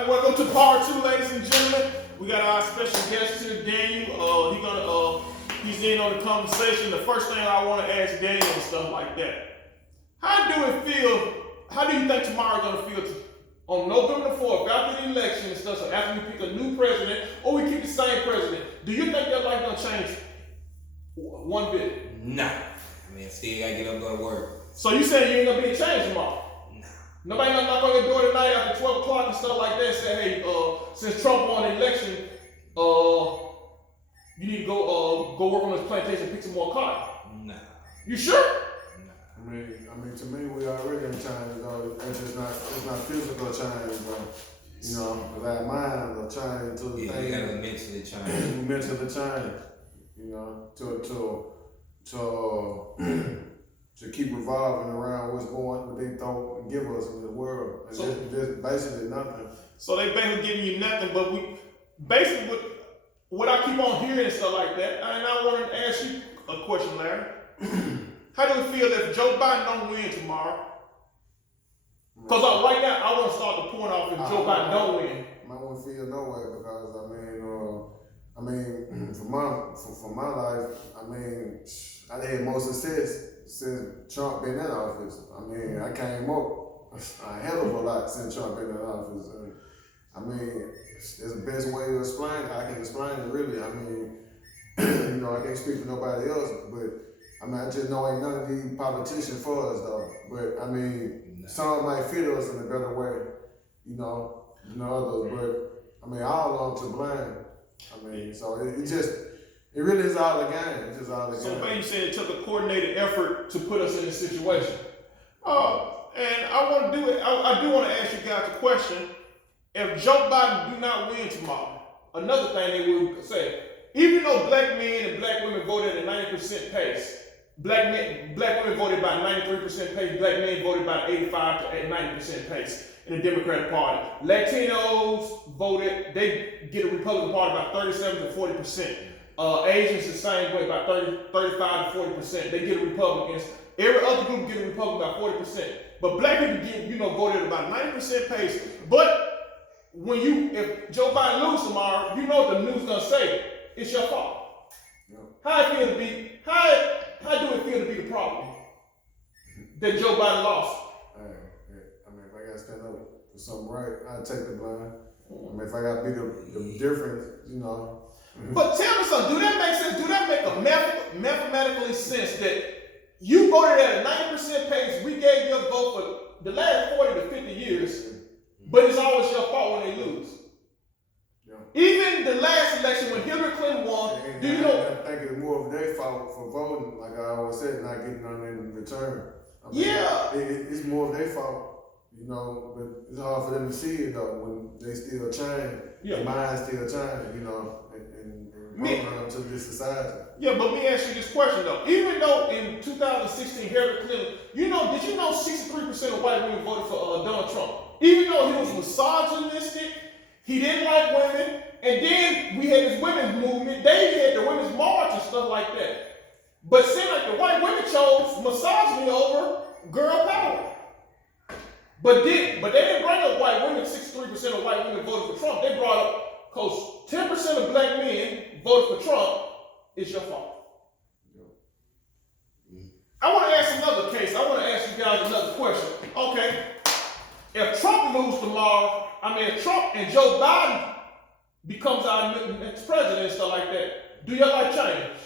right, welcome to part two, ladies and gentlemen. We got our special guest here, Daniel. He's in on the conversation. The first thing I want to ask Daniel and stuff like that. How do it feel? How do you think tomorrow's gonna feel on November the 4th, after the election and stuff? So after we pick a new president, or we keep the same president, do you think that life gonna change one bit? Nah. I mean, still gotta get up and go to work. So you saying you ain't gonna be a change tomorrow? Nobody not gonna do it tonight after 12 o'clock and stuff like that and say, hey, since Trump won the election, you need to go work on this plantation and pick some more cotton. Nah. You sure? Nah. I mean, to me, we already in change, though. It's not physical change, though. You know, but our minds are changing to the thing. You gotta mentally change. Mentally change. You know, to keep revolving around what they thought and give us in the world. And so, just basically nothing. So they basically giving you nothing, but basically what I keep on hearing and stuff like that, and I want to ask you a question, Larry. How do you feel if Joe Biden don't win tomorrow? Because right now, I want to start the point off if Joe Biden don't win. I won't feel no way because, I mean, for my life, I mean, I had more success since Trump been in office. I mean, I came up a hell of a lot since Trump been in office. And, I mean, it's the best way to explain it. I can explain it really. I mean, you know, I can't speak for nobody else, but I mean, I just know ain't none of these politicians for us though. But I mean, some might fit us in a better way, you know, than others. But I mean, all of them to blame. I mean, so it really is all a game. It's just all a game. So you said it took a coordinated effort to put us in this situation. And I want to do it. I do want to ask you guys a question. If Joe Biden do not win tomorrow, another thing they will say, even though black men and black women voted at 90% pace, black women voted by 93% pace, black men voted by 85 to 90% pace in the Democratic Party. Latinos voted, they get a Republican Party by 37 to 40%. Asians the same way, by 35 to 40%. They get a Republicans. Every other group get a Republican by 40%. But black people get, voted about 90% pace. But if Joe Biden loses tomorrow, you know what the news gonna say. It's your fault. Yeah. How do it feel to be the problem that Joe Biden lost? I mean, if I gotta stand up for something right, I'd take the blame. I mean, if I gotta be the difference, you know. But tell me something, do that make sense? Do that make a mathematically sense that you voted at a 90% pace, we gave your vote for the last 40 to 50 years, but it's always your fault when they lose? Yeah. Even the last election when Hillary Clinton won, do you know? I think it's more of their fault for voting, like I always said, not getting nothing in return. I mean, yeah. It's more of their fault, you know, but it's hard for them to see it though when they still change, their minds still change, you know. To this society. Yeah, but me ask you this question though. Even though in 2016 Hillary Clinton, did you know 63% of white women voted for Donald Trump? Even though he was misogynistic, he didn't like women, and then we had this women's movement. They had the women's march and stuff like that. But it seemed like the white women chose misogyny over girl power. But they didn't bring up white women. 63% of white women voted for Trump. They brought up because 10% of black men voted for Trump. It's your fault. I want to ask another case. I want to ask you guys another question. Okay, if Trump loses tomorrow, if Trump and Joe Biden becomes our next president and stuff like that, do your life change?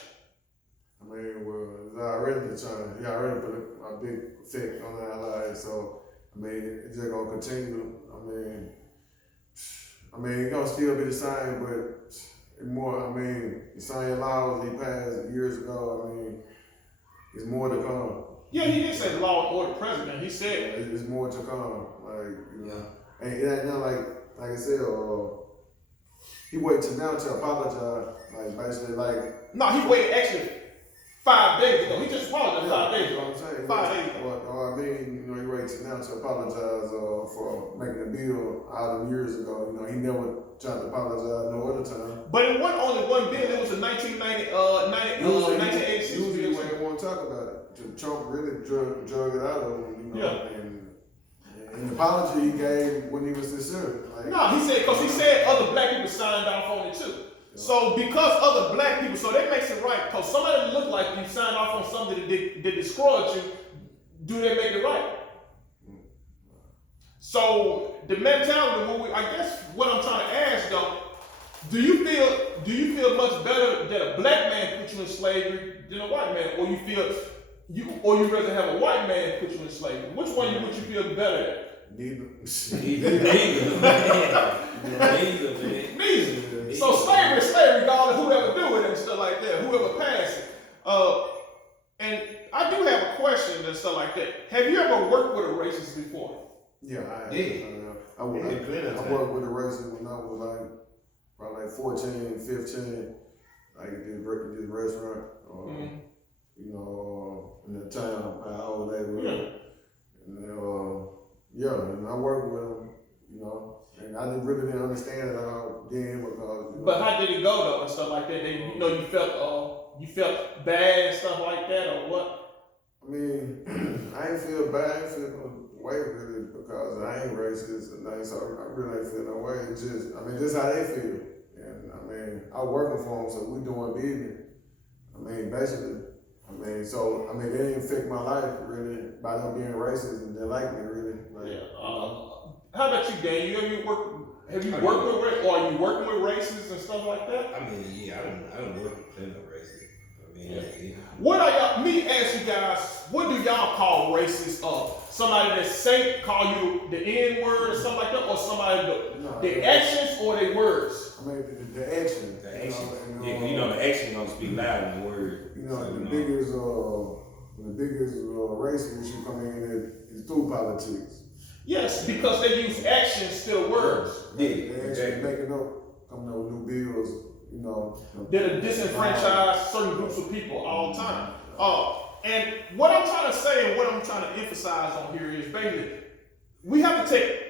I mean, well, it's already changed. He already put a big effect on our lives. So, I mean, it's just going to continue. I mean, it's going to still be the same, but more, the same laws he passed years ago, it's more to come. Yeah, he did say law and order president. He said it's more to come. And it ain't nothing like I said, he waited till now to apologize. No, he waited actually 5 days ago. He just apologized 5 days ago. I'm saying. 5 days ago. He waited till now to apologize for making a bill out of years ago. He never tried to apologize no other time. But it wasn't only one bill. It was a 1986 usually bill. when they want to talk about it. Trump really drug it out of him. And the apology he gave when he was sincere. Like, No, he said other black people signed off on it too. So because other black people, so that makes it right. Because somebody that look like you signed off on something that destroyed you, do they make it right? So the mentality, I guess what I'm trying to ask though, do you feel much better that a black man put you in slavery than a white man, or you rather have a white man put you in slavery? Which one would you feel better at? Neither. Neither, man. Neither. So slavery is slavery, regardless of whoever do it and stuff like that, whoever passed it. And I do have a question and stuff like that. Have you ever worked with a racist before? Yeah, I Yeah. I worked with a racist when I was like probably like 14, 15. I worked at this restaurant, you know, in the town, my old neighborhood. And I worked with them, you know, and I really didn't understand it all then because. But how did it go though and stuff like that? You felt bad and stuff like that, or what? I mean, I ain't feel bad. I ain't feel no way really because I ain't racist and things, so I really ain't feel no way. It's just how they feel. And I mean, I working for them, so we doing business. I mean, basically. They didn't affect my life really by them being racist and they like me really. Like, yeah. How about you, Dan? Have you worked with race, or are you working with racists and stuff like that? I mean, yeah, I don't work with plenty of races. I mean, yeah. What are y'all? Me ask you guys. What do y'all call racist? Somebody that call you the N-word or something like that, or somebody the actions or their words? I mean, the action. The action. You know, the action gonna speak louder than the word. You know, the biggest race issue coming in is through politics. Yes, because they use actions instead of words. Yeah, they actually coming up with new bills, you know. That disenfranchise certain groups of people all the time. And what I'm trying to say and what I'm trying to emphasize on here is basically, we have to take,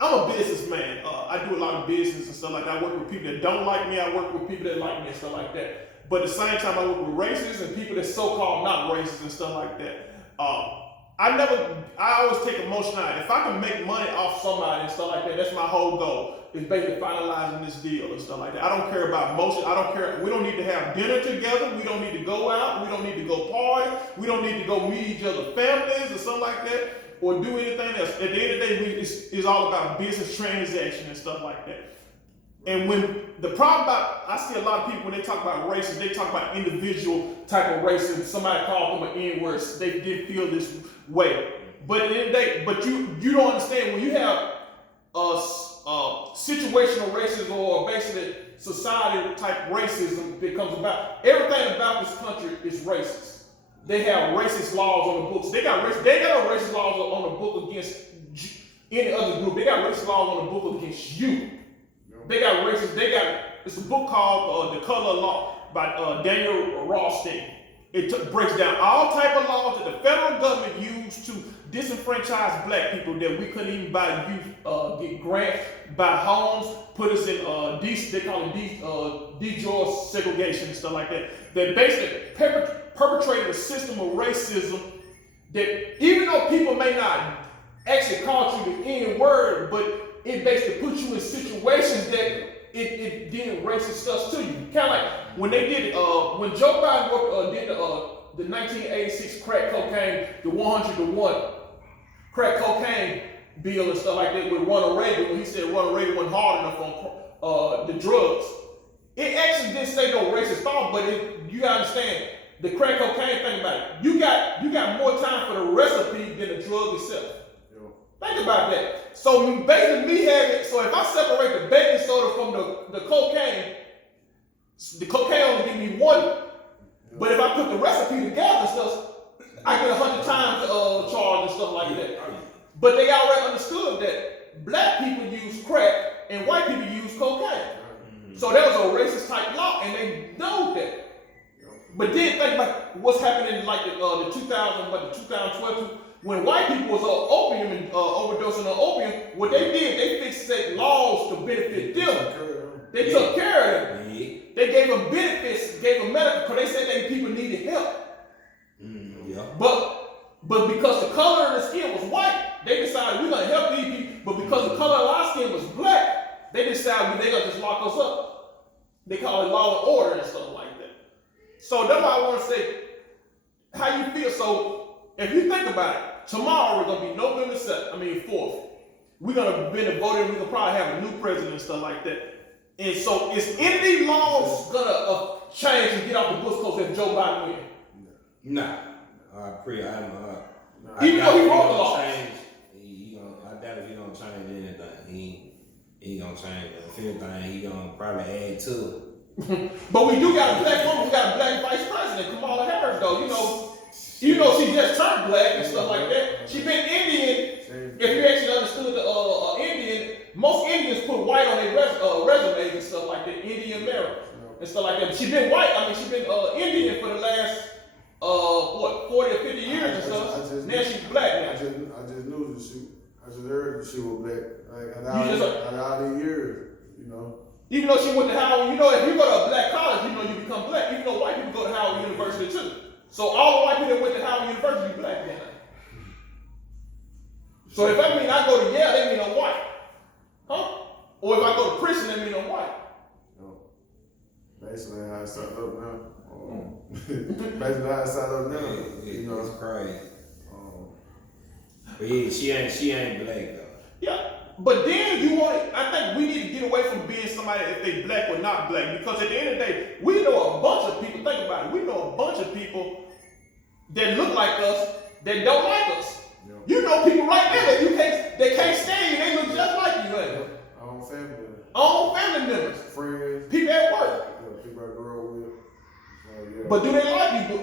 I'm a businessman. I do a lot of business and stuff like that. I work with people that don't like me. I work with people that like me and stuff like that. But at the same time, I work with racists and people that so-called not racist and stuff like that. I always take emotion out. If I can make money off somebody and stuff like that, that's my whole goal. Is basically finalizing this deal and stuff like that. I don't care about emotion. I don't care. We don't need to have dinner together. We don't need to go out. We don't need to go party. We don't need to go meet each other's families or something like that, or do anything else. At the end of the day, it's all about business transaction and stuff like that. And when the problem about, I see a lot of people when they talk about racism, they talk about individual type of racism. Somebody called them an N-word, they did feel this way. But at the end of the day, but you don't understand when you have situational racism or basically society type racism that comes about. Everything about this country is racist. They have racist laws on the books. They got racist laws on the book against any other group. They got racist laws on the book against you. It's a book called The Color Law by Daniel Rothstein. It breaks down all type of laws that the federal government used to disenfranchise black people that we couldn't even buy youth, get grants, buy homes, put us in they call it de-jure segregation and stuff like that. That basically perpetrated a system of racism that even though people may not actually call you the N-word, but it basically puts you in situations that it did racist stuff to you. Kind of like when they did, when Joe Biden did the 1986 crack cocaine, the 100-to-1 crack cocaine bill and stuff like that with Ronald Reagan, when he said Ronald Reagan wasn't hard enough on the drugs. It actually didn't say no racist thought, but you gotta understand the crack cocaine thing about it. You got more time for the recipe than the drug itself. Think about that. So basically so if I separate the baking soda from the cocaine only give me one. But if I put the recipe together and stuff, I get 100 times charge and stuff like that. But they already understood that black people use crack and white people use cocaine. So that was a racist type law and they know that. But then think about what's happening in like the 2012 when white people was on opium and overdosing on opium, what they did, they fixed state laws to benefit them. They took care of them. Yeah. They gave them benefits, gave them medical, because they said that people needed help. Yeah. But But because the color of the skin was white, they decided we're gonna help these people. But because the color of our skin was black, they decided they're gonna just lock us up. They call it law and order and stuff like that. So that's why I want to say how you feel. So if you think about it, tomorrow we're gonna be November 4th. We're gonna be voting. We're gonna probably have a new president and stuff like that. And so is any of these laws gonna change and get off the books because if Joe Biden wins? Nah, Even though he wrote the law. I doubt if he gonna change anything. He gonna change. If anything, he gonna probably add to it. But we do got a black woman. We got a black vice president, Kamala Harris. Though you know she just turned black and stuff like that. She been Indian. If you actually understood the Indian, most Indians put white on their resumes and stuff like that. Indian American and stuff like that. She been white. I mean, she been Indian for the last 40 or 50 years and stuff. Now she's black now. I just knew that I just heard that she was black. Like all these years, you know. Even though she went to Howard, you know, if you go to a black college, you know you become black. Even though white people go to Howard University too. So all the white people that went to Howard University black now. So if that mean I go to Yale, that mean I'm white. Huh? Or if I go to Christian, that mean I'm white. No. Basically how I set up now. Basically how I set up now. You know, it's crazy. But yeah, she ain't black though. Yeah. But then you want it, I think we need to get away from being somebody if they black or not black, because at the end of the day, we know a bunch of people, think about it, we know a bunch of people that look like us that don't like us. Yeah. You know people right there that they can't stand you, they look just like you. Right? Our own family. Our own family members. Friends. People at work. Yeah, people I grew up with. Yeah. But do they like you?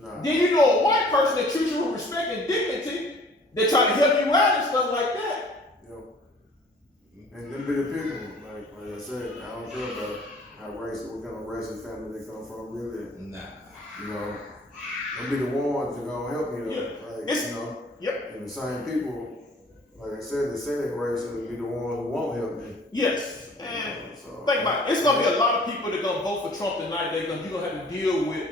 Nah. Then you know a white person that treats you with respect and dignity, they try to help you out and stuff like that. And them be the people, like I said, I don't care about what kind of race and family they come from, really. Nah. You know, them be the ones that gonna help me, though. Yeah. Like, you know, yep. And the same people, like I said, the Senate race will be the ones who won't help me. Yes. And so, think about it. It's gonna be a lot of people that gonna vote for Trump tonight. You're gonna have to deal with.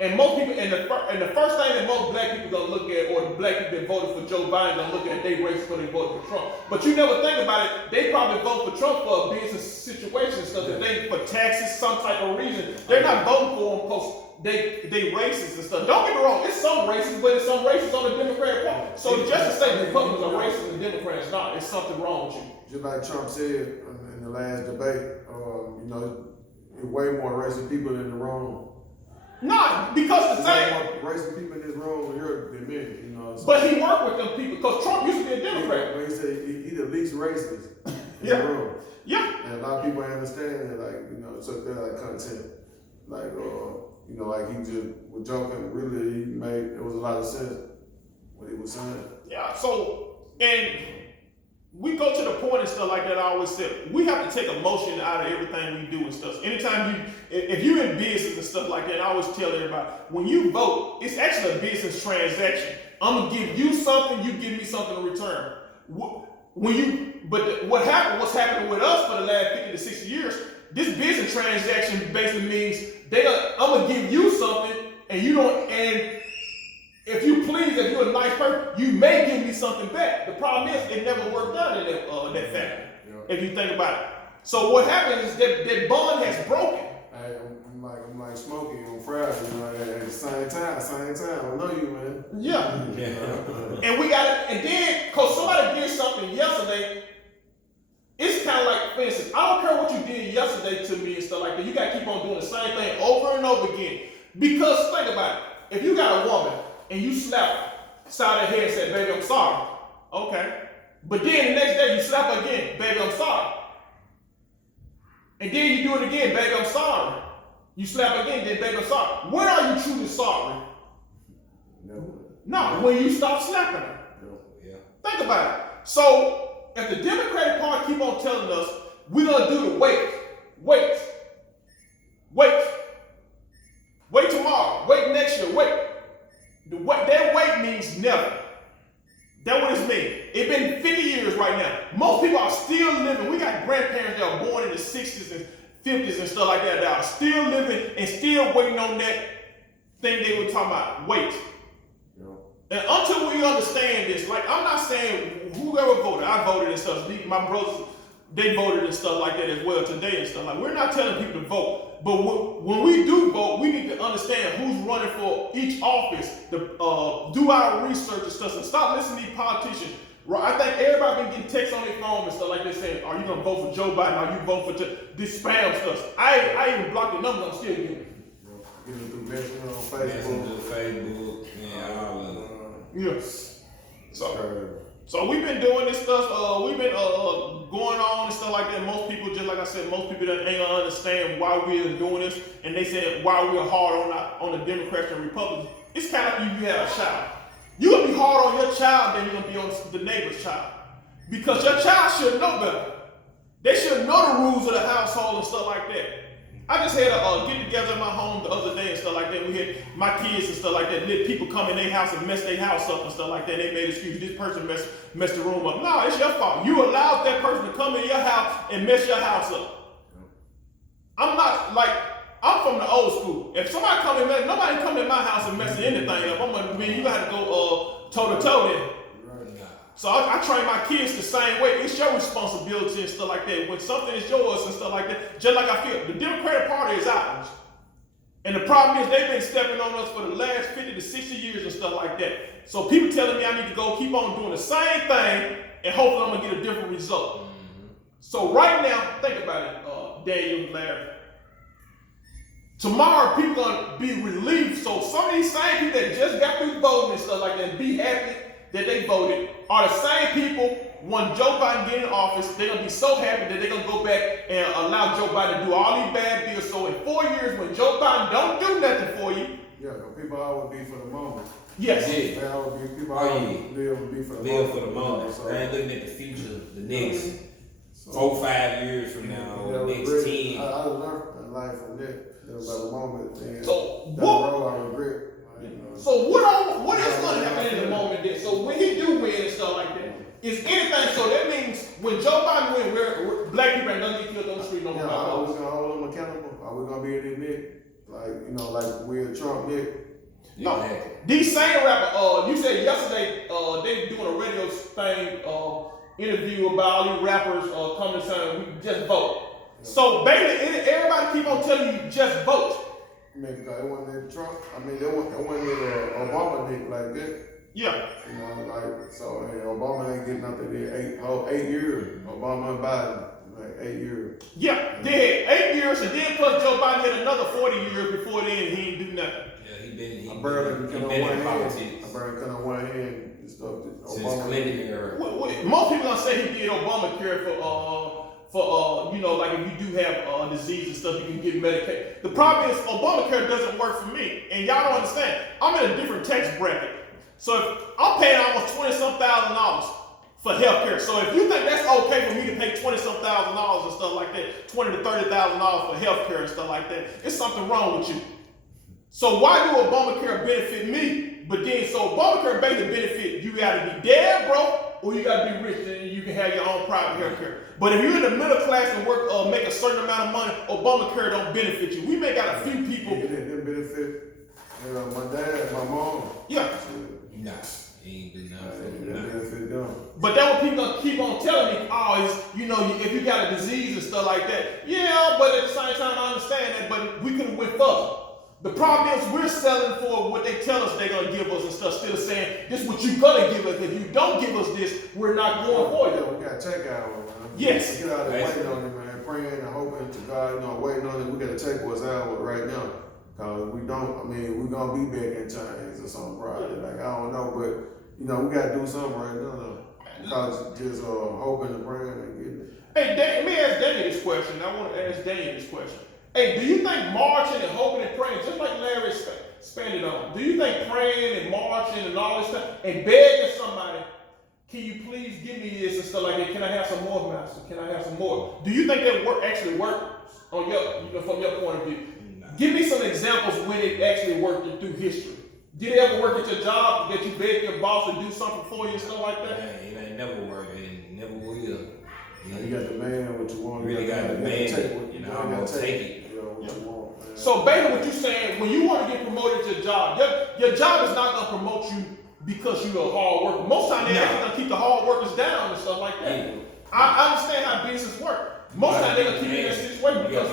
And most people, and the first thing that most black people gonna look at, or the black people that voted for Joe Biden gonna look at, they race before they voted for Trump. But you never think about it. They probably vote for Trump for a business situation and stuff. If they for taxes, some type of reason, they're not voting for him because they racist and stuff. Don't get me wrong. It's some racist, but it's some racist on the Democratic Party. So just to say Republicans are racist and Democrats not, it's something wrong with you. Just like Trump said in the last debate, you know, way more racist people in the room. No, because the same racist people in this room here than me, you know. So. But he worked with them people because Trump used to be a Democrat. He said he the least racist in yeah. the room. Yeah. And a lot of people understand that, like, you know, took that like content, like, you know, like he just was joking. Really, he made it was a lot of sense what he was saying. Yeah. So and. We go to the point and stuff like that. I always said we have to take emotion out of everything we do and stuff. Anytime if you're in business and stuff like that, I always tell everybody when you vote, it's actually a business transaction. I'm gonna give you something, you give me something in return. What's happening with us for the last 50 to 60 years? This business transaction basically means I'm gonna give you something, and you don't and. If you're a nice person, you may give me something back. The problem is it never worked out in that family. Yeah. If you think about it. So what happens is that bond has broken. Hey, I'm like Smokey on Friday, you know, at the same time. I know you, man. Yeah. And we got it, and then cause somebody did something yesterday. It's kind of like, for instance, I don't care what you did yesterday to me and stuff like that. You gotta keep on doing the same thing over and over again. Because think about it. If you got a woman and you slap her side of the head and say, baby, I'm sorry. Okay. But then the next day you slap her again, baby, I'm sorry. And then you do it again, baby, I'm sorry. You slap her again, then baby, I'm sorry. When are you truly sorry? No, when you stop slapping her. Yeah. Think about it. So if the Democratic Party keep on telling us we're gonna do the wait tomorrow, wait next year, wait. That wait means never. That's what it means. It's been 50 years right now. Most people are still living. We got grandparents that are born in the 60s and 50s and stuff like that are still living and still waiting on that thing they were talking about, weight. You know. And until we understand this, like I'm not saying whoever voted, I voted and stuff. My brothers, they voted and stuff like that as well today and stuff. Like we're not telling people to vote, but when we do vote, we need to understand who's running for each office. To do our research and stuff, and stop listening to these politicians. I think everybody been getting texts on their phone and stuff like that saying, "Are you gonna vote for Joe Biden? Are you vote for this spam stuff?" I even blocked the numbers. I'm still getting it. Get it through Messenger on Facebook, and all of it. Yes. So we've been doing this stuff. We've been going on and stuff like that. Most people, just like I said, most people that ain't gonna understand why we're doing this, and they said why we're hard on the Democrats and Republicans. It's kind of like you have a child. You're gonna be hard on your child than you're gonna be on the neighbor's child, because your child should know better. They should know the rules of the household and stuff like that. I just had a get together in my home the other day and stuff like that. We had my kids and stuff like that. Let people come in their house and mess their house up and stuff like that. They made excuses. This person messed the room up. No, it's your fault. You allowed that person to come in your house and mess your house up. I'm from the old school. If somebody come in, nobody come in my house and mess anything up. You got to go toe to toe then. So I train my kids the same way. It's your responsibility and stuff like that. When something is yours and stuff like that, just like I feel, the Democratic Party is ours. And the problem is they've been stepping on us for the last 50 to 60 years and stuff like that. So people telling me I need to go keep on doing the same thing and hopefully I'm going to get a different result. So right now, think about it, Daniel, Larry. Tomorrow people are going to be relieved. So some of these same people that just got through voting and stuff like that, be happy that they voted, are the same people when Joe Biden get in office, they're going to be so happy that they're going to go back and allow Joe Biden to do all these bad bills. So in 4 years, when Joe Biden don't do nothing for you. Yeah, people always be for the moment. Yes. Yeah. People always live for the moment. So I ain't looking at the future, the next 4, 5 years from now, or the next 10. I learned in life from that. Live by the moment. And so that road I regret. So what is going to happen in the moment then? So when he do win and stuff like that, is anything, so that means when Joe Biden win, we're black people ain't gonna get killed on the street no more. Are we gonna hold them accountable? Are we gonna be able to admit, like we Trump did? No. These same rappers, you said yesterday, they doing a radio thing, interview about all these rappers coming and saying we just vote. Yeah. So basically, everybody keep on telling you just vote. I mean, because it wasn't Trump. I mean, it wasn't Obama did like that. Yeah. So Obama ain't getting up to there 8 years. Obama and Biden, 8 years. Yeah, they had 8 years, and then plus Joe Biden had another 40 years before then. He didn't do nothing. Yeah, he I barely been on in one politics. hand. I barely cut on one hand and stuff. Since Clinton era. Most people gonna say he did Obamacare for like if you do have disease and stuff, you can get Medicaid. The problem is Obamacare doesn't work for me, and y'all don't understand. I'm in a different tax bracket, so if I'm paying almost $20,000 for healthcare. So if you think that's okay for me to pay $20,000 and stuff like that, $20,000 to $30,000 for healthcare and stuff like that, it's something wrong with you. So why do Obamacare benefit me? But then, so Obamacare basically benefit you gotta be dead broke or you gotta be rich and you can have your own private health care. But if you're in the middle class and work, make a certain amount of money, Obamacare don't benefit you. We may got a few people. It didn't benefit my dad, my mom. Yeah. Nah, he ain't do nothing. Benefit them. But that's what people gonna keep on telling me. Oh, if you got a disease and stuff like that. Yeah, but at the same time, I understand that. But we could have went further. The problem is we're selling for what they tell us they're going to give us and stuff, instead of saying, this is what you're going to give us. If you don't give us this, we're not going for you. We got to check out on man. Yes. Get out there waiting on it, man. Praying and hoping to God, waiting on it. We got to check what's out right now. Because we don't, we're going to be back in chains or something probably. Like, I don't know, but, we got to do something right now. Because just hoping and praying and getting it. Hey, let me ask Daniel this question. I want to ask Daniel this question. Hey, do you think marching and hoping and praying, just like Larry expanded on, do you think praying and marching and all this stuff and begging somebody, can you please give me this and stuff like that? Can I have some more, Master? Can I have some more? Do you think that actually works on from your point of view? No. Give me some examples when it actually worked through history. Did it ever work at your job that you begged your boss to do something for you and stuff like that? It ain't never worked. It never will. You got the man what you want. You really got the man. I'm gonna take it. What you want, man. So basically what you're saying, when you want to get promoted to a job, your job is not going to promote you because you're a hard worker. Most times they're actually going to keep the hard workers down and stuff like that. Yeah. I understand how business work. Most times they're going to keep you in that situation because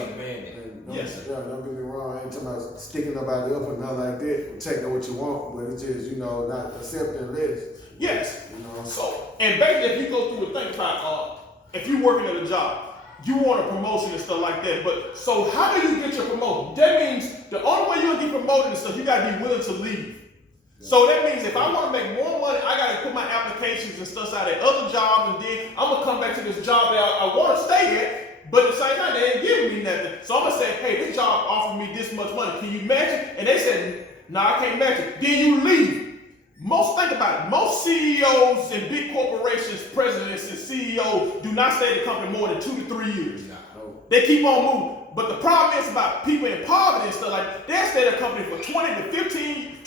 Yes. Yeah, don't get me wrong. I ain't talking about sticking nobody up or nothing like that, taking what you want, but it's just, not accepting less. yes. You know. So, and basically, if you go through a thing about, if you're working at a job, you want a promotion and stuff like that. But so, how do you get your promotion? That means the only way you'll get promoted and stuff, you gotta be willing to leave. So that means if I want to make more money, I gotta put my applications and stuff out at other jobs, and then I'm gonna come back to this job that I want to stay at. But at the same time, they ain't giving me nothing. So I'm gonna say, hey, this job offered me this much money. Can you match it? And they said, no, I can't match it. Then you leave. Think about it. Most CEOs and big corporations, presidents and CEOs do not stay at the company more than 2 to 3 years. No. They keep on moving. But the problem is about people in poverty and stuff like they stay at a company for 20 to 15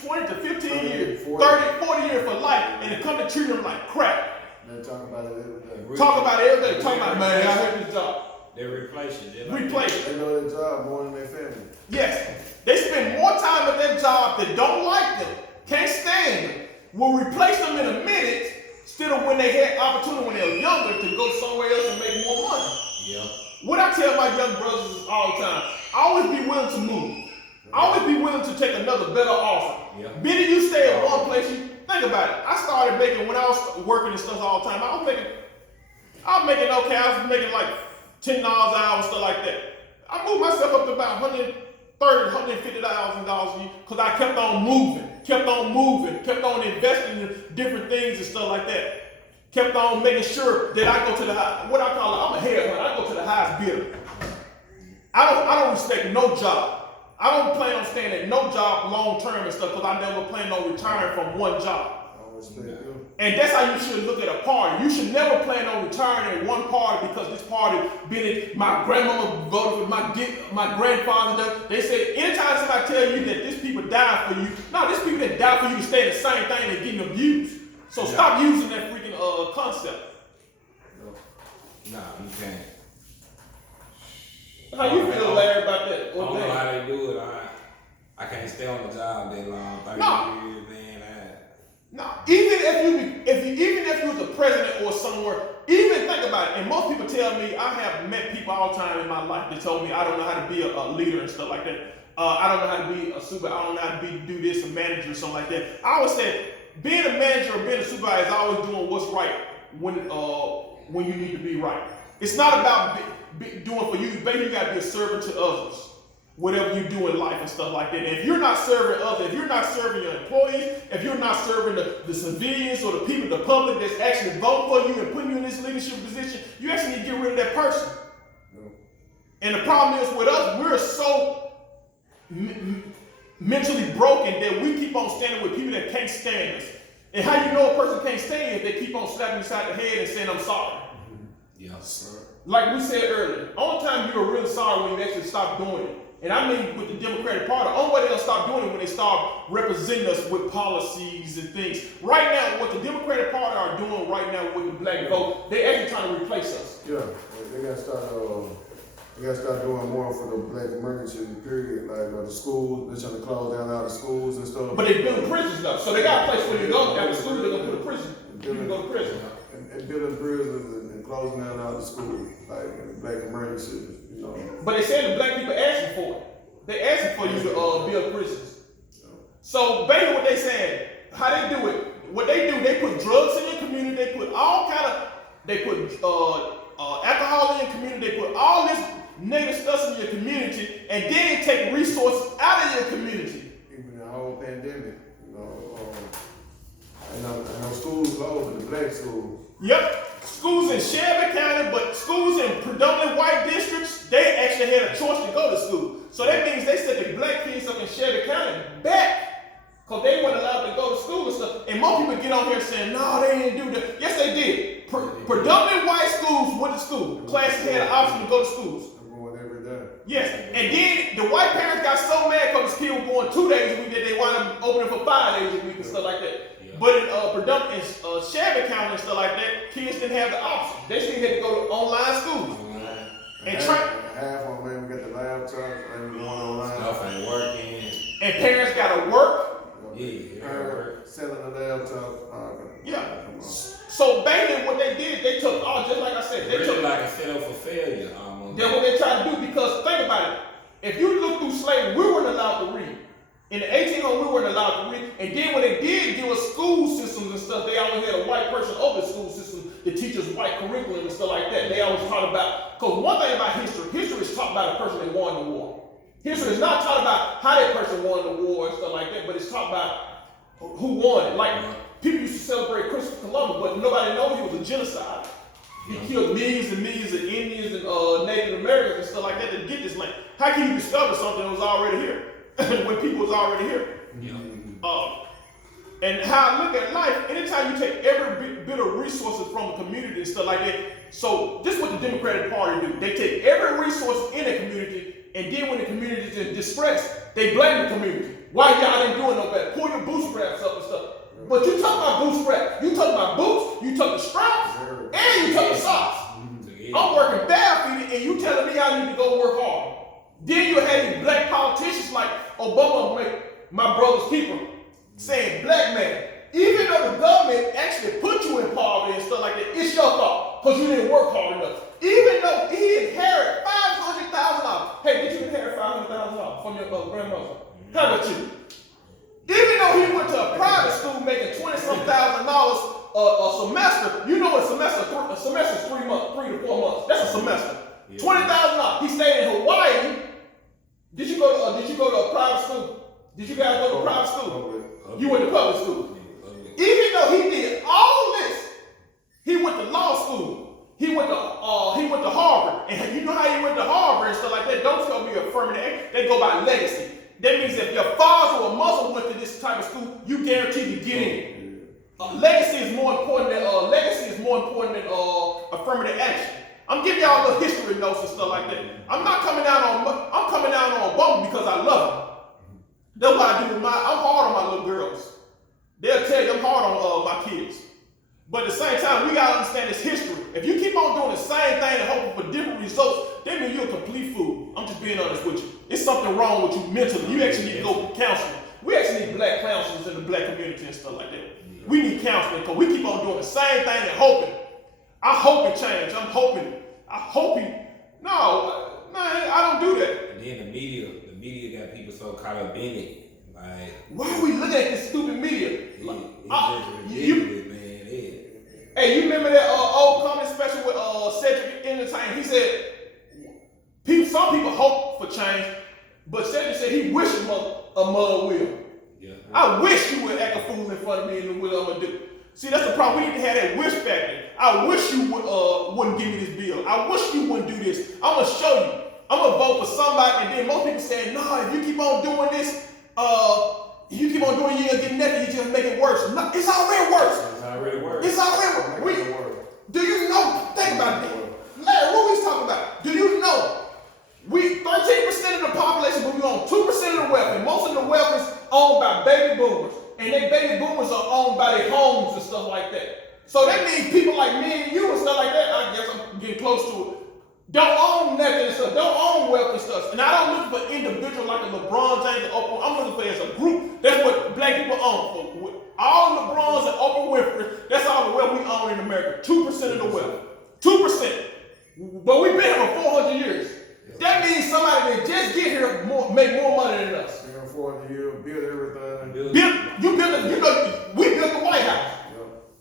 years, 30, 40 years for life, and the company treat them like crap. They talk about it every day. Talk about it every day. Talk about, man, I hate this job. They replace you. Replace. They know their job more than their family. Yes. They spend more time at that job that don't like them, can't stand them, will replace them in a minute instead of when they had opportunity when they were younger to go somewhere else and make more money. Yeah. What I tell my young brothers is all the time, always be willing to move. Always be willing to take another better offer. Yeah. Better you stay at one place, you think about it. I started making, when I was working and stuff all the time, I was making okay, I was making like $10 an hour and stuff like that. I moved myself up to about $130,000, $150,000 a year because I kept on moving, kept on investing in different things and stuff like that. Kept on making sure that I go to the high, what I call it, I'm a headhunter. I go to the highest bidder. I don't respect no job. I don't plan on staying at no job long term and stuff because I never plan on retiring from one job. I respect you. And that's how you should look at a party. You should never plan on retiring in one party because this party been in, my grandmama voted for my grandfather. They said anytime somebody tell you that this people died for you, no, this people that died for you to stay in the same thing and getting abused. So stop using that freaking concept. Nah, you can't. How you feel, Larry, about that? I don't know how they do it. I can't stay on the job that long. 30 years, man. No, even if you was a president or somewhere, even think about it. And most people tell me, I have met people all the time in my life that told me I don't know how to be a leader and stuff like that. I don't know how to be a supervisor. I don't know how to do this, a manager or something like that. I always said, being a manager or being a supervisor is always doing what's right when you need to be right. It's not about doing for you. Basically, you got to be a servant to others. Whatever you do in life and stuff like that. And if you're not serving others, if you're not serving your employees, if you're not serving the civilians or the people, the public that's actually voting for you and putting you in this leadership position, you actually need to get rid of that person. No. And the problem is with us, we're so mentally broken that we keep on standing with people that can't stand us. And how you know a person can't stand you if they keep on slapping you beside the head and saying, I'm sorry. Yes. Like we said earlier, the only time you are really sorry when you actually stop doing it. And I mean with the Democratic Party, the only way they'll stop doing it when they start representing us with policies and things. Right now, what the Democratic Party are doing right now with the black vote, they're actually trying to replace us. Yeah, they gotta start doing more for the black emergency period, like the schools. They're trying to close down all the schools and stuff. But they're building prisons though, so they got a place where you go. After school, they're gonna put a prison. You can go to prison. And building prisons and closing down all the schools, like black emergency. But they said the black people asking for it. They asking for you to build prisons. So basically what they saying, how they do it, what they do, they put drugs in your community, they put alcohol in your community, they put all this negative stuff in your community, and then take resources out of your community. Even the whole pandemic, I know schools closed, the black schools. Yep. Schools in Shelby County, but schools in predominantly white districts, they actually had a choice to go to school. So that means they set the black kids up in Shelby County back because they weren't allowed to go to school and stuff. And most people get on here saying, no, they didn't do that. Yes, they did. Predominantly white schools went to school. The classes had an option to go to schools. I'm going every day. Yes, and then the white parents got so mad because the kids were going 2 days a week that they wound up opening for 5 days a week and stuff like that. But in Shelby County and stuff like that, kids didn't have the option. They still had to go to online schools. And half of them ain't got the laptops, ain't going online. Stuff ain't working. And parents gotta work. Yeah, selling the laptop. Yeah. So basically, what they did, they took all, just like I said, they really took like a setup for failure. That's what they tried to do, because think about it. If you look through slavery, we weren't allowed to read. In the 1800s, we weren't allowed to read. And then when they did give us school systems and stuff, they always had a white person over the school system to teach us white curriculum and stuff like that. They always taught about, because one thing about history is taught by the person that won the war. History is not taught about how that person won the war and stuff like that, but it's taught about who won it. Like, people used to celebrate Christopher Columbus, but nobody knows he was a genocide. He killed millions and millions of Indians and Native Americans and stuff like that to get this land. How can you discover something that was already here when people was already here? And how I look at life, anytime you take every bit of resources from a community and stuff like that, so this is what the Democratic Party do. They take every resource in a community, and then when the community is in distress, they blame the community. Why y'all ain't doing no better? Pull your bootstraps up and stuff. But you talk about bootstraps, you talk about boots, you talk the straps, and you talk the socks. I'm working barefooted, and you telling me I need to go work hard. Then you had these black politicians like Obama, make my brother's keeper, saying, black man, even though the government actually put you in poverty and stuff like that, it's your fault because you didn't work hard enough. Even though he inherited $500,000. Hey, did you inherit $500,000 from your grandmother? How about you? Even though he went to a private school making $20-some thousand a semester, you know what a semester is 3 months, 3 to 4 months. That's a semester. $20,000. He stayed in Hawaii. Did you go to a private school? Did you guys go to private school? You went to public school. Even though he did all this, he went to law school. He went to Harvard. And you know how he went to Harvard and stuff like that? Don't tell me affirmative action. They go by legacy. That means if your father or mother went to this type of school, you guaranteed to get in. Legacy is more important than affirmative action. I'm giving y'all little history notes and stuff like that. I'm coming down on Obama because I love him. That's what I do with I'm hard on my little girls. They'll tell you I'm hard on my kids. But at the same time, we gotta understand this history. If you keep on doing the same thing and hoping for different results, that means you're a complete fool. I'm just being honest with you. It's something wrong with you mentally. You actually need to go to counseling. We actually need black counselors in the black community and stuff like that. We need counseling because we keep on doing the same thing and hoping. I hope it change. I'm hoping. No, I don't do that. And then the media got people so caught up in it. Like, why are we looking at this stupid media? It's just ridiculous, man. Hey, you remember that old comedy special with Cedric Entertainment? He said, some people hope for change, but Cedric said he wished a mud will. Yeah. I wish you would act a fool in front of me and what I'm gonna do. See, that's the problem. We need to have that wish factor. I wish you wouldn't give me this bill. I wish you wouldn't do this. I'm gonna show you. I'm gonna vote for somebody, and then most people say, no, if you keep on doing this, you keep on doing, you ain't gonna get nothing. You just make it worse. No, it's already worse. It's already worse. Do you know? Think about it. Larry, what we talking about? Do you know? We 13% of the population, but we own 2% of the wealth, and most of the wealth is owned by baby boomers, and they baby boomers are owned by their homes and stuff like that. So that means people like me and you and stuff like that. I guess I'm getting close to it. Don't own nothing and stuff. Don't own wealth and stuff. And I don't look for individuals like a LeBron James and Oprah. I'm looking for it as a group. That's what black people own. All LeBrons and Oprah Winfrey, that's all the wealth we own in America. 2% of the wealth. 2%. But we've been here for 400 years. That means somebody that just get here make more money than us. Been 400 years, build everything. We built the White House.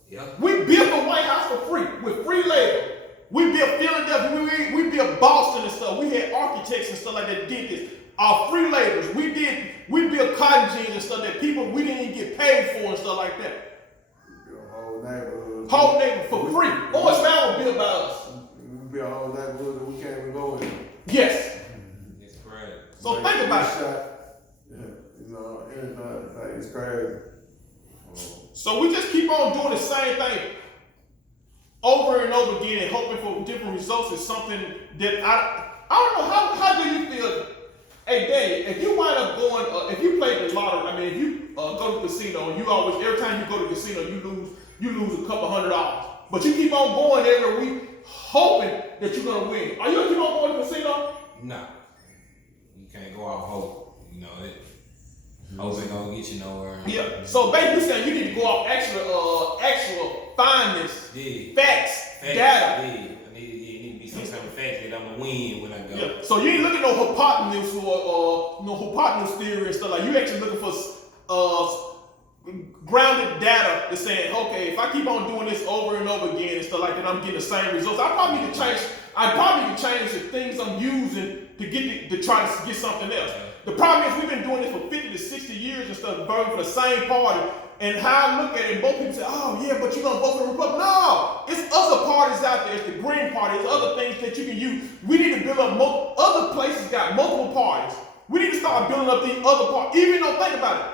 Yep. We built the White House for free, with free labor. We built Philadelphia, we built Boston and stuff. We had architects and stuff like that did this. Our free laborers. We built cotton gins and stuff that people we didn't even get paid for and stuff like that. We built a whole neighborhood for free. Orange Mountain was built by us. We built a whole neighborhood that we can't even go in. Yes. It's crazy. So think about it. It's crazy. So we just keep on doing the same thing over and over again and hoping for different results is something that I don't know, how do you feel? Hey, Daniel, if you wind up going, if you play the lottery, if you go to the casino, and every time you go to the casino, you lose a couple $100. But you keep on going every week, hoping that you're gonna win. Are you gonna keep on going to the casino? Nah, you can't go off hope. You know it. Hope ain't gonna get you nowhere. Yeah. So basically, saying you need to go off actual findings, facts, data. Yeah. It need to be some type of fact that I'm gonna win when I go. Yeah. So you ain't looking at no hypotenuse or no hypotenuse theory and stuff like. You actually looking for grounded data that's saying, okay, if I keep on doing this over and over again and stuff like that, I'm getting the same results. I probably need to change the things I'm using to try to get something else. The problem is we've been doing this for 50 to 60 years and stuff, voting for the same party. And how I look at it, both people say, oh yeah, but you're gonna vote for the Republican. No, it's other parties out there. It's the Green Party. It's other things that you can use. We need to build up other places got multiple parties. We need to start building up these other parties. Even though, think about it.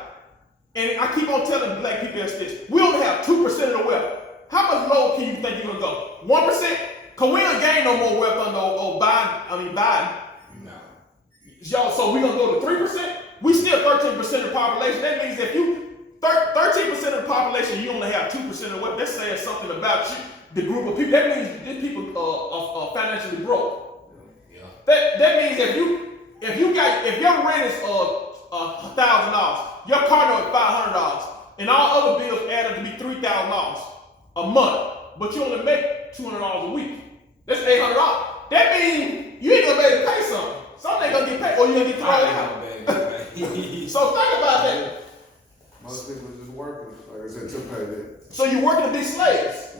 And I keep on telling black people this. We only have 2% of the wealth. How much lower can you think you're gonna go? 1%? Cause we don't gain no more wealth under Biden. No. Y'all, so we gonna go to 3%? We still 13% of the population. That means if you 13% of the population, you only have 2% of the wealth. That's saying something about you, the group of people. That means these people are financially broke. Yeah. That means if your rent is $1,000, your car note is $500, and all other bills add up to be $3,000 a month, but you only make $200 a week. That's $800. That means you ain't gonna be able to pay something. Something ain't gonna get paid, or you gonna get thrown out. So think about that. Most people just working, like I said, to pay that. So you're working to be slaves.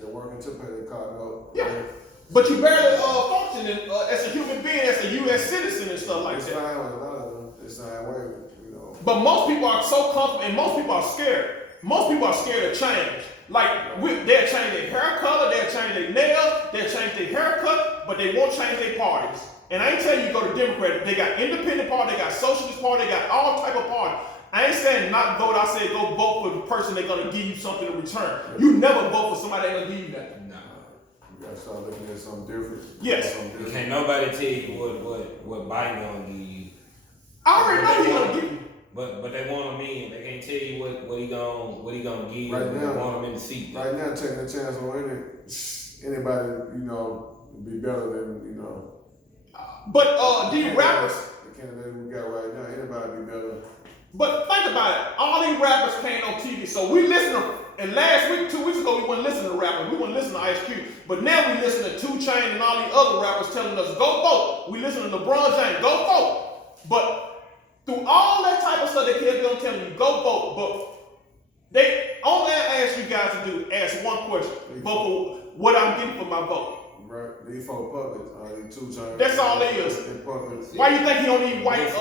They're working to pay their car note. Yeah. But you barely functioning as a human being, as a U.S. citizen and stuff like It's that. fine with a lot of them. It's not way, you know. But most people are so comfortable, and most people are scared. Most people are scared of change. Like, they'll change their hair color, they'll change their nails, they'll change their haircut, but they won't change their parties. And I ain't telling you go to Democrat. They got independent party, they got socialist party, they got all type of party. I ain't saying not vote. I said go vote for the person that's gonna give you something in return. You never vote for somebody that's gonna give you nothing. No. You gotta start looking at something different. Yes. Can't nobody tell you what Biden gonna give you. I already know he's gonna give you. But they want him in. They can't tell you what he gonna give you. Right now, they want him in the seat. Right now, taking a chance on anybody, you know, be better than, you know. But these rappers. The candidate we got right now, anybody be better. But think about it. All these rappers came on TV. So we listen to, and last week, 2 weeks ago, we weren't listening to rappers. We weren't listening to Ice Cube. But now we listen to 2 Chainz and all these other rappers telling us, go vote. We listen to LeBron James, go vote. But through all that type of stuff, they kept on telling you, go vote. But all I ask you guys to do, ask one question. Vote for what I'm getting for my vote. Right, these folk puppets, these 2 Chainz. That's all it is. Puppets. Why you think he don't need white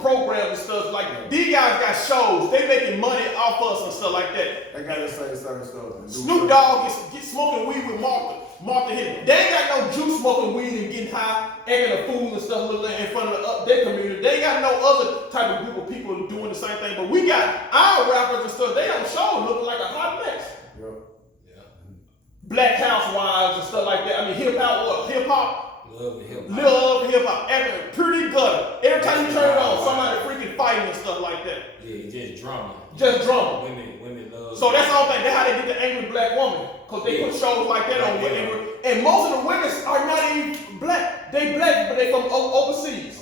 programs and stuff like these guys got shows? They making money off us and stuff like that. They gotta say certain stuff. Snoop Dogg get smoking weed with Martha Hill. They ain't got no Jew smoking weed and getting high, acting a fool and stuff in front of their community. They ain't got no other type of group of people doing the same thing. But we got our rappers and stuff. They don't show looking like a hot mess. Yep. Black housewives and stuff like that. I mean, hip hop. Love hip hop. Acting pretty gutter. Every time you turn it on, somebody freaking fighting and stuff like that. Yeah, just drama. Just drama. Women love. So that's all thing. That's how they get the angry black woman. Because they put shows like that on. And most of the women are not even black. They black, but they from overseas.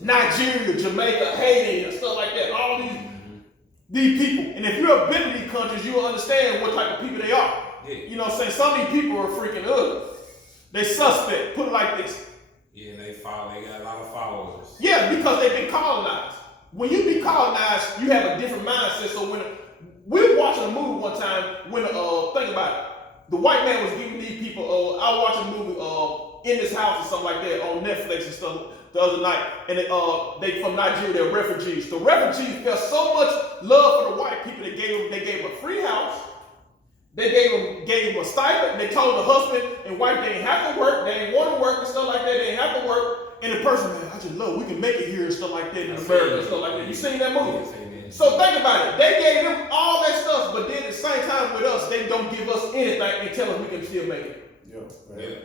Nigeria, Jamaica, Haiti, and stuff like that. All these people. And if you have been to these countries, you will understand what type of people they are. Yeah. You know what I'm saying? Some of these people are freaking ugly. They suspect. Put it like this. Yeah, they got a lot of followers. Yeah, because they've been colonized. When you be colonized, you have a different mindset. So when we were watching a movie one time, when think about it, the white man was giving these people. I was watching a movie In This House or something like that on Netflix and stuff the other night, and they from Nigeria, they're refugees. The refugees felt so much love for the white people. They gave them a free house. They gave him a stipend. They told the husband and wife they didn't have to work. They didn't want to work and stuff like that. They didn't have to work. And the person, man, I just love, we can make it here and stuff like that in America and stuff like that. You seen that movie? So think about it. They gave them all that stuff, but then at the same time with us, they don't give us anything and tell us we can still make it. Yeah.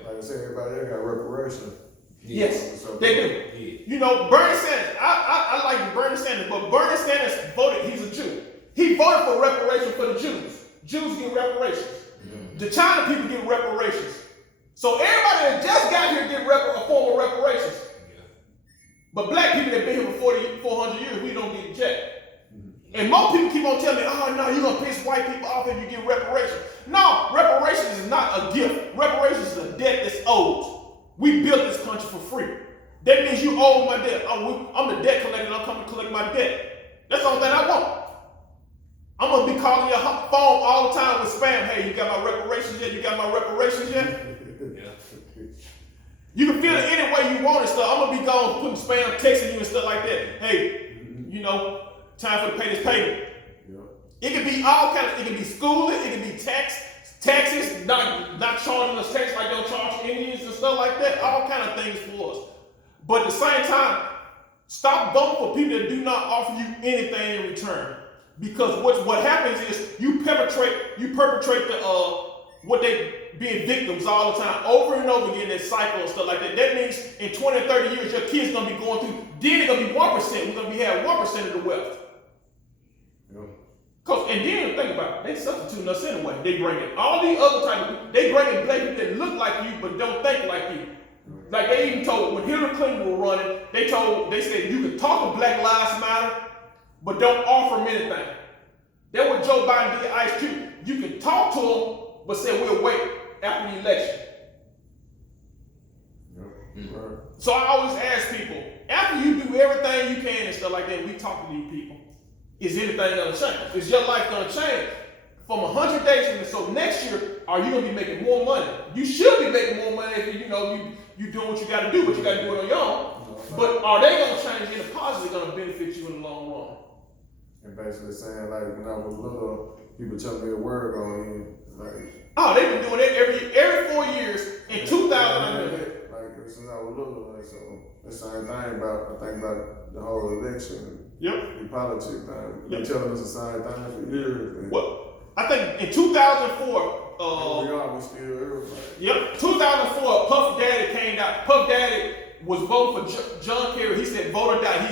Like I said, everybody there got reparation. Yes, so they do. Yeah. You know, Bernie Sanders, I like Bernie Sanders, but Bernie Sanders voted, he's a Jew. He voted for reparations for the Jews. Jews get reparations. The China people get reparations. So everybody that just got here get a form of reparations. But black people that been here for 400 years, we don't get jack. And most people keep on telling me, oh no, you're going to piss white people off if you get reparations. No, reparations is not a gift. Reparations is a debt that's owed. We built this country for free. That means you owe my debt. I'm the debt collector and I'm coming to collect my debt. That's the only thing I want. I'm going to be calling your phone all the time with spam. Hey, you got my reparations yet? You got my reparations yet? You can feel it any way you want and stuff. I'm going to be gone putting spam, texting you and stuff like that. Hey, you know, time for to pay this payment. It can be all kinds of, it can be schooling, it can be taxes, not charging us tax like they'll charge Indians and stuff like that. All kind of things for us. But at the same time, stop voting for people that do not offer you anything in return. Because what happens is you perpetrate the what they being victims all the time, over and over again, that cycle and stuff like that. That means in 20 or 30 years, your kids gonna be going through, then they're gonna be 1%. We're gonna be having 1% of the wealth. And then think about it, they substituting us anyway. They bring in all these other type of people. They bring in black people that look like you but don't think like you. Like they even told when Hillary Clinton was running, they said you can talk to Black Lives Matter, but don't offer them anything. That's what Joe Biden did to Ice Cube. You can talk to them, but say we'll wait after the election. So I always ask people, after you do everything you can and stuff like that, we talk to these people. Is anything gonna change? Is your life gonna change? From 100 days from this, so next year, are you gonna be making more money? You should be making more money if you doing what you gotta do, but you gotta do it on your own. But are they gonna change in the positive, gonna benefit you in the long run? And basically saying like when I was little, people tell me a word on in, like oh, they've been doing it every 4 years. In 2000, like since I was little, like so the same thing I think about the whole election. The politics thing. They're telling us the same thing for years. Well, I think in 2004, we still everybody. 2004, Puff Daddy came out. Puff Daddy was voting for John Kerry. He said vote or die.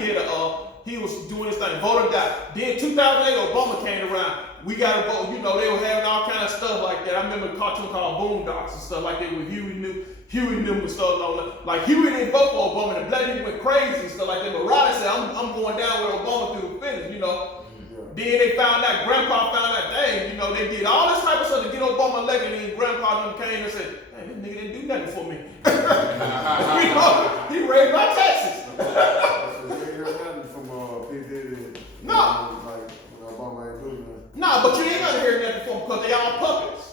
He was doing this thing, vote or die. Then 2008, Obama came around. We got to vote. You know, they were having all kind of stuff like that. I remember a cartoon called Boondocks and stuff like that with Huey knew and stuff like Huey didn't vote for Obama. The black people went crazy and stuff like that. But Riley said, I'm going down with Obama through the finish, you know. Then they found out, Grandpa found out, dang, you know, they did all this type of stuff to get Obama elected. And then Grandpa came and said, hey, this nigga didn't do nothing for me. You know, he raised my taxes. No, but you ain't gonna hear nothing from them because they all puppets.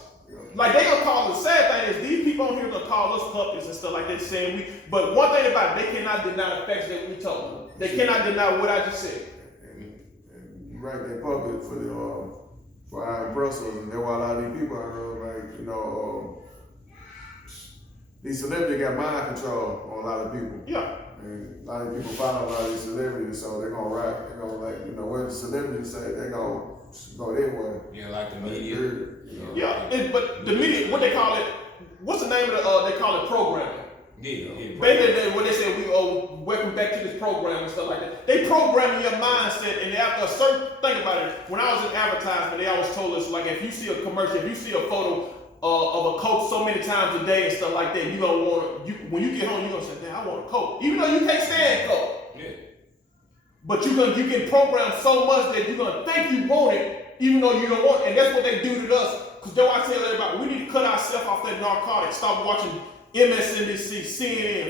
Like they gonna call the sad thing is these people on here gonna call us puppets and stuff like that, saying but one thing about it, they cannot deny the facts that we told them. They cannot deny what I just said. And you right, they puppet for our Brussels, and that's why a lot of these people I heard, like, you know, these celebrities got mind control on a lot of people. Yeah. And a lot of people follow a lot of these celebrities, so they're gonna rap. They're gonna, like, you know, what the celebrities say, they're gonna go their way. Yeah, like the media. But the media, what they call it, what's the name of they call it programming. Basically, when they say welcome back to this program and stuff like that, they program your mindset, and after a certain, think about it, when I was in advertisement, they always told us, like, if you see a commercial, if you see a photo of a coat so many times a day and stuff like that, you're gonna when you get home, you're gonna say, damn, I want a coat. Even though you can't stand coat. Yeah. But you can program so much that you're gonna think you want it, even though you don't want it. And that's what they do to us. Because that's why I tell everybody, we need to cut ourselves off that narcotics. Stop watching MSNBC, CNN,